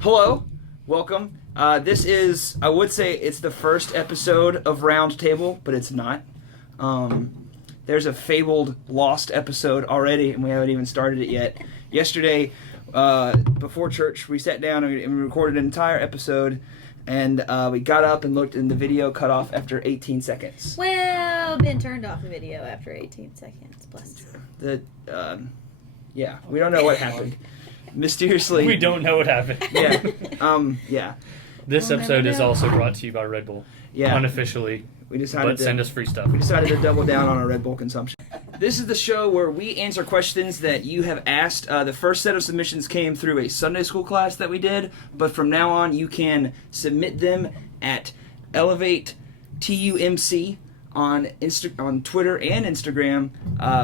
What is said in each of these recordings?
Hello, welcome. This is, I would say it's the first episode of Roundtable, but it's not. There's a fabled lost episode already, and we haven't even started it yet. Yesterday, before church, we sat down and we recorded an entire episode, and we got up and looked, and the video cut off after 18 seconds. Well, Ben turned off the video after 18 seconds. Bless. Yeah, we don't know what happened. Mysteriously. We don't know what happened. Yeah. This We'll episode never is know. also brought to you by Red Bull. Yeah. Unofficially. We decided But send us free stuff. We decided to double down on our Red Bull consumption. This is the show where we answer questions that you have asked. The first set of submissions came through a Sunday school class that we did, but from now on you can submit them at Elevate TUMC on Twitter and Instagram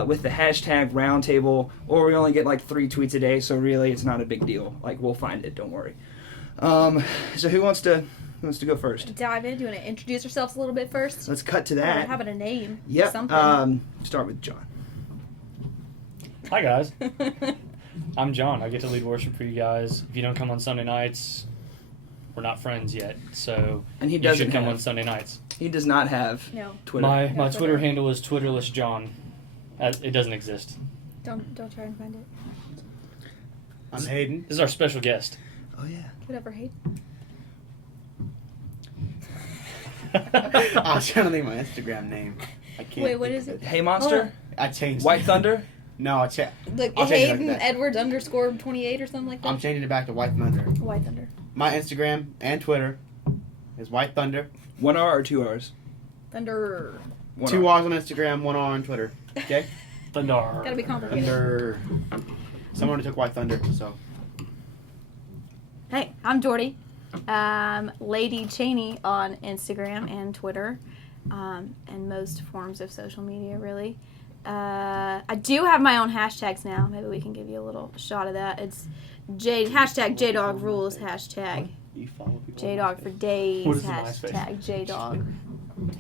with the hashtag Roundtable, or we only get like 3 tweets a day, so really it's not a big deal. Like, we'll find it, don't worry. So who wants to go first? Dive in. Do you want to introduce yourselves a little bit first? Let's cut to Or that. how about a name? Yep. Something. Start with John. Hi, guys. I'm John. I get to lead worship for you guys. If you don't come on Sunday nights, we're not friends yet. So And he you doesn't should come have- on Sunday nights. He does not have No. Twitter. My No Twitter Twitter. handle is Twitterless John. It doesn't exist. Don't try and find it. I'm Hayden. This is our special guest. Oh yeah. Whatever, hate. I was trying to think of my Instagram name. I can't. Wait, what think is of it? Hey Monster. I changed White it. Thunder. No, I changed. Like I'll change it like Hayden that. Edwards _ 28 or something like that. I'm changing it back to White Thunder. White Thunder. My Instagram and Twitter is White Thunder. 1 R or 2 R's? Thunder. 1 2 R. R's on Instagram, 1 R on Twitter. Okay? Thunder. Gotta be complicated. Thunder. Someone took White Thunder, so. Hey, I'm Jordy. Lady Cheney on Instagram and Twitter, and most forms of social media, really. I do have my own hashtags now. Maybe we can give you a little shot of that. It's hashtag JDogRules, hashtag You follow people. JDog for days, What is the MySpace? hashtag JDog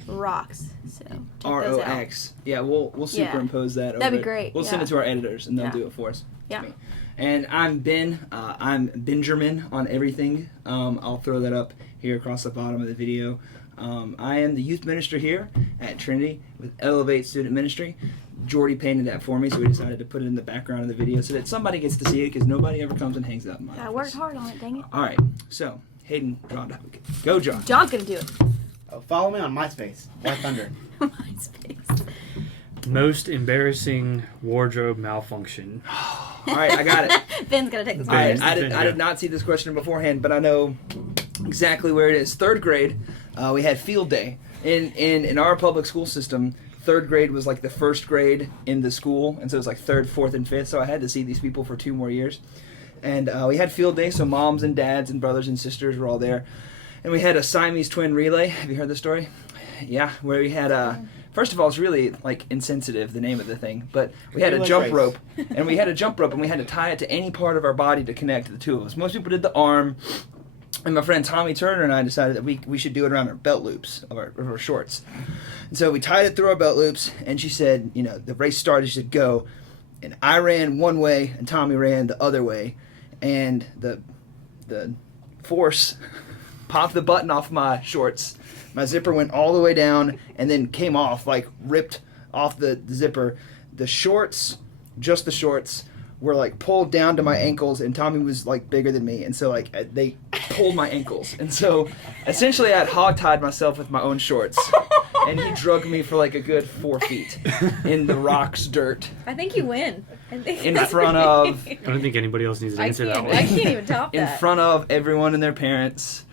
rocks. So check R those O out. X. Yeah, we'll superimpose that. That'd over be it. great, We'll send yeah. it to our editors, and they'll Yeah. do it for us. Yeah. Me. And I'm Ben. I'm Benjamin on everything. I'll throw that up here across the bottom of the video. I am the youth minister here at Trinity with Elevate Student Ministry. Jordy painted that for me, so we decided to put it in the background of the video so that somebody gets to see it, because nobody ever comes and hangs out in my I office. worked hard on it, dang it. All right, so Hayden, draw it up. Go, John. John's gonna do it. Oh, follow me on MySpace. White Thunder. MySpace. Most embarrassing wardrobe malfunction. All right, I got it. Ben's gonna take this All one. right, first. I did not see this question beforehand, but I know exactly where it is. 3rd grade, we had field day. In our public school system, 3rd grade was like the first grade in the school, and so it was like 3rd, 4th, and 5th, so I had to see these people for 2 more years. And we had field day, so moms and dads and brothers and sisters were all there. And we had a Siamese twin relay. Have you heard this story? Yeah, where we had first of all, it's really like insensitive, the name of the thing, but we had a Relay jump race. rope, and we had to tie it to any part of our body to connect the two of us. Most people did the arm, and my friend Tommy Turner and I decided that we should do it around our belt loops of our shorts. And so we tied it through our belt loops, and she said, the race started, she said, go. And I ran one way, and Tommy ran the other way, and the force popped the button off my shorts. My zipper went all the way down and then came off, like ripped off the zipper. The shorts, just the shorts, were like pulled down to my ankles, and Tommy was like bigger than me, and so like they pulled my ankles. And so essentially I had hogtied myself with my own shorts. And he drugged me for like a good 4 feet in the rocks dirt I think you win. I think in that's front pretty- of I don't think anybody else needs to answer that one. I can't even top in that. front of everyone and their parents.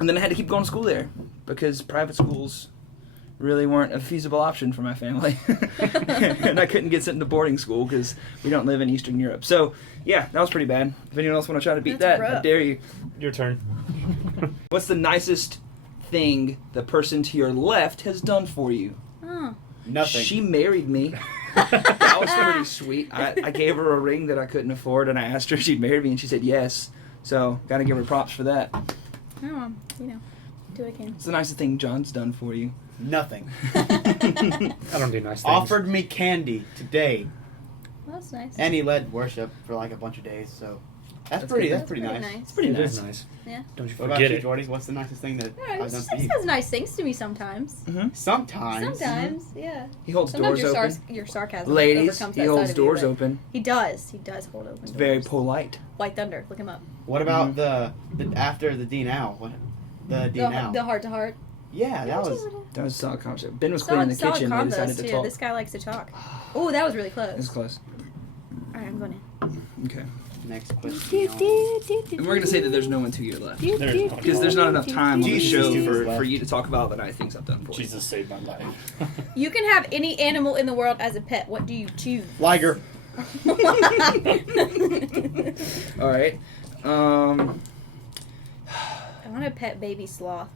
And then I had to keep going to school there because private schools really weren't a feasible option for my family. And I couldn't get sent into boarding school because we don't live in Eastern Europe. So, yeah, that was pretty bad. If anyone else want to try to beat That's that, I rough. dare you. Your turn. What's the nicest thing the person to your left has done for you? Oh. Nothing. She married me. That was pretty sweet. I gave her a ring that I couldn't afford, and I asked her if she'd marry me, and she said yes. So, gotta give her props for that. Oh, do what I can. It's the nicest thing John's done for you. Nothing. I don't do nice things. Offered me candy today, Well, that's nice. and he led worship for like a bunch of days. So That's That's pretty. good. That's pretty nice. It's pretty It nice. is nice. Yeah. Don't you What about forget you, it. Jordy? What's the nicest thing that Yeah, I've done he for you? says nice things to me sometimes. Sometimes. Sometimes, yeah. He holds Sometimes doors open. your sarcasm Ladies, overcomes he that holds side of you, doors but open. He does. He does hold open It's doors. very polite. White Thunder. Look him up. What about the after the D now? What the D now? The heart to heart. Yeah, that was. That was a solid conversation. Ben was cleaning the kitchen. They decided to too. talk. This guy likes to talk. Oh, that was really It was close. close. All right, I'm going in. Okay. Next question. And we're gonna say that there's no 1 2 year left There's not. because there's not enough time on the Jesus, show Jesus for left. you to talk about the nice things I've done for you. Jesus saved my life. You can have any animal in the world as a pet. What do you choose? Liger. All right. I want a pet baby sloth.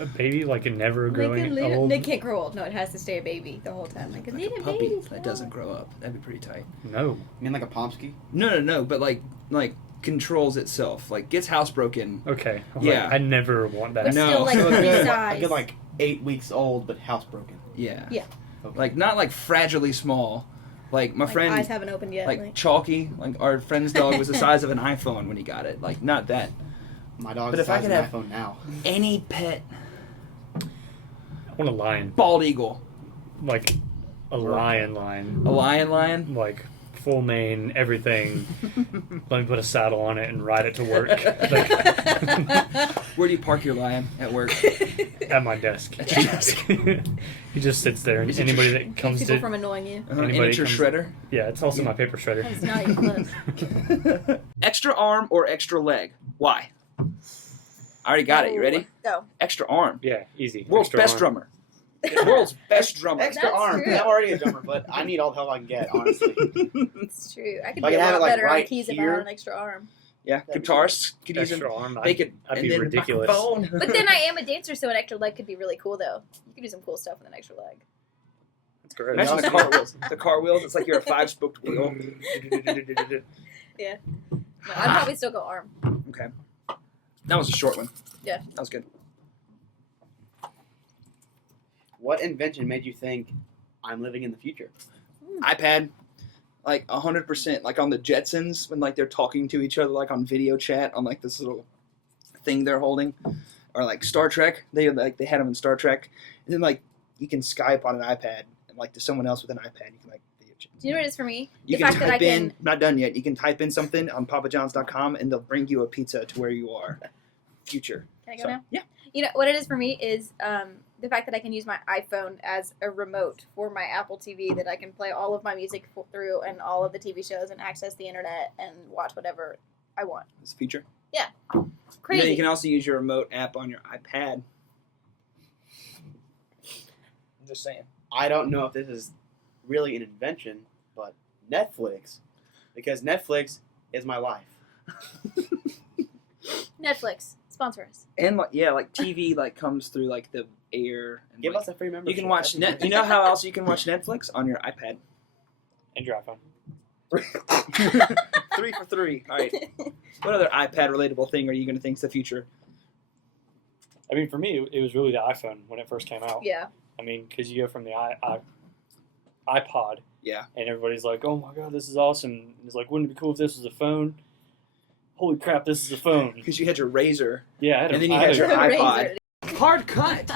A baby like a never growing old. They can't grow old. No, it has to stay a baby the whole time. Like a Like little a puppy baby that sloth. doesn't grow up. That'd be pretty tight. No. You mean like a Pomsky? No, but like controls itself. Like gets housebroken. Okay. Yeah. I never want that. But No. still, like, So a good, size. a good like 8 weeks old, but housebroken. Yeah. Yeah. Okay. Like not like fragilely small. Like my Like, friend. eyes haven't opened yet. Like Chalky, like our friend's dog was the size of an iPhone when he got it. Like not that. My dog's But the if I size could of have- an iPhone now. Any pet, I want a lion. bald eagle, Like a lion. a lion. Like full mane, everything. Let me put a saddle on it and ride it to work. Like, Where do you park your lion at work? at my desk. At your desk. He just sits there, and Is it anybody your that comes people to from annoying you. And Anybody it's your comes- shredder. yeah, it's also my paper shredder. That's not even close. Extra arm or extra leg? Why? I already got it. You ready? Go. Extra arm. Yeah, easy. World's Extra best arm. drummer. World's best drummer. Extra That's arm. true. I'm already a drummer, but I need all the help I can get, honestly. It's true. I could If I be could a have lot it, like, better on right keys if I here. had an extra arm. Yeah, That'd be guitarists could use Extra them. arm. They could. I'd and be then ridiculous. microphone. But then I am a dancer, so an extra leg could be really cool, though. You could do some cool stuff with an extra leg. That's great. Imagine the car wheels. The car wheels. It's like you're a 5-spoked wheel. No, I'd probably still go arm. Okay. That was a short one. Yeah. That was good. What invention made you think I'm living in the future? iPad, like 100%. Like on the Jetsons when like they're talking to each other like on video chat on like this little thing they're holding, or like Star Trek. They had them in Star Trek, and then like you can Skype on an iPad and like to someone else with an iPad. You can like video chat. Do you know what it is for me? You The can fact that I type in. can. Not done yet. You can type in something on PapaJohns.com and they'll bring you a pizza to where you are. Future. Can I go So, now? yeah. You know what it is for me is the fact that I can use my iPhone as a remote for my Apple TV, that I can play all of my music through and all of the TV shows and access the internet and watch whatever I want. It's the future. Crazy. And then you can also use your remote app on your iPad. I'm just saying. I don't know if this is really an invention, but Netflix. Because Netflix is my life. Netflix, sponsor us. And like TV like comes through like the air. And, Give like, us a free membership. you can watch net. You know how else you can watch Netflix on your iPad? And your iPhone. 3 for 3. All right. What other iPad relatable thing are you going to think's the future? I mean, for me, it was really the iPhone when it first came out. Yeah. I mean, because you go from the iPod, Yeah. and everybody's like, "Oh my god, this is awesome!" And it's like, "Wouldn't it be cool if this was a phone?" Holy crap, this is a phone! Because you had your Razor. Yeah, I had And a, then you I had had your a- iPod. Hard cut.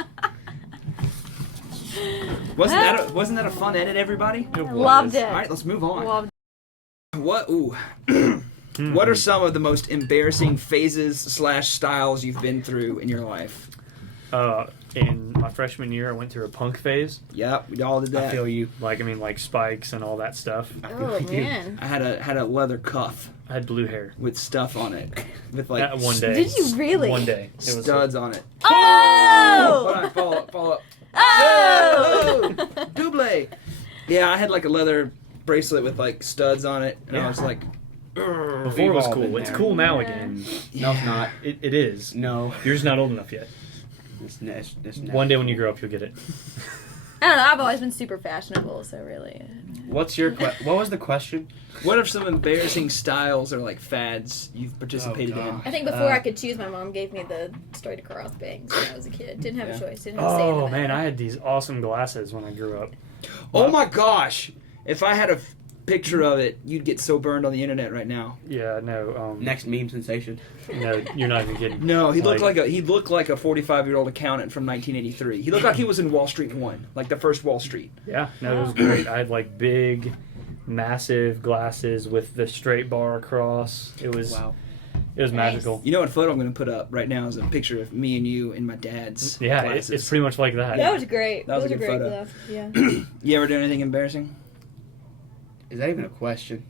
Wasn't that a fun edit, everybody? It I loved was. it. All right, let's move on. Loved What? Ooh. What are some of the most embarrassing phases / styles you've been through in your life? In my freshman year, I went through a punk phase. Yep, we all did that. I feel you. Like, I mean, like spikes and all that stuff. Oh, man. I had a leather cuff I had blue hair. with stuff on it, with like That one day. Did you really? One day. It was studs on it. Hold Oh! on, follow up. Oh! Double. Yeah, I had like a leather bracelet with like studs on it, and I Yeah. was like, Before it We've was all cool. been It's there. cool now Yeah. again. No, it's not. It is. No. You're just not old enough yet. It's never One day when you cool. grow up, you'll get it. I don't know. I've always been super fashionable, so really. What's your what was the question? what are some embarrassing styles or like fads you've participated in? God. I think before I could choose, my mom gave me the straight across bangs when I was a kid. Didn't have Yeah. a choice. Didn't have a say in the Oh man, matter. I had these awesome glasses when I grew up. Oh my gosh! If I had picture of it, you'd get so burned on the internet right now. Yeah, no. Next meme sensation. No, you're not even kidding. No, he looked like a 45-year-old accountant from 1983. He looked like he was in Wall Street 1, like the first Wall Street. Yeah, no, it was great. I had like big, massive glasses with the straight bar across. It was Nice. magical. You know what photo I'm going to put up right now is a picture of me and you in my dad's Yeah, glasses. it's pretty much like that. That was great. That was a Those good are great photo. glasses, Yeah. You ever do anything embarrassing? Is that even a question?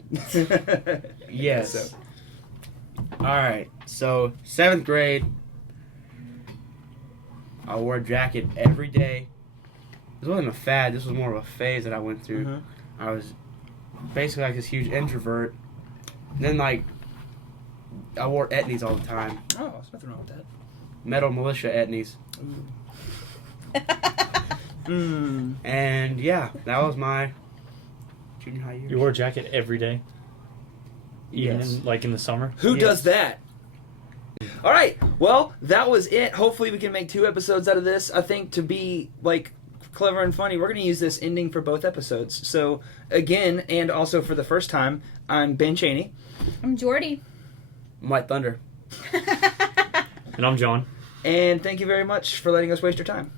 Yes. So. All right. So 7th grade, I wore a jacket every day. This wasn't a fad. This was more of a phase that I went through. Mhm. I was basically like this huge introvert. And then like I wore etnies all the time. Oh, there's nothing wrong with that. Metal militia etnies. Mm. And yeah, that was my junior high year. You wore a jacket every day, even Yes. like in the summer. Who Yes. does that? All right. Well, that was it. Hopefully, we can make 2 episodes out of this. I think to be like clever and funny, we're going to use this ending for both episodes. So again, and also for the first time, I'm Ben Cheney. I'm Jordy. White Thunder. And I'm John. And thank you very much for letting us waste your time.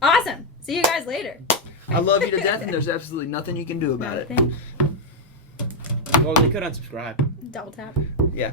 Awesome. See you guys later. I love you to death, and there's absolutely nothing you can do about it. Nothing. Well, they could unsubscribe. Double tap. Yeah.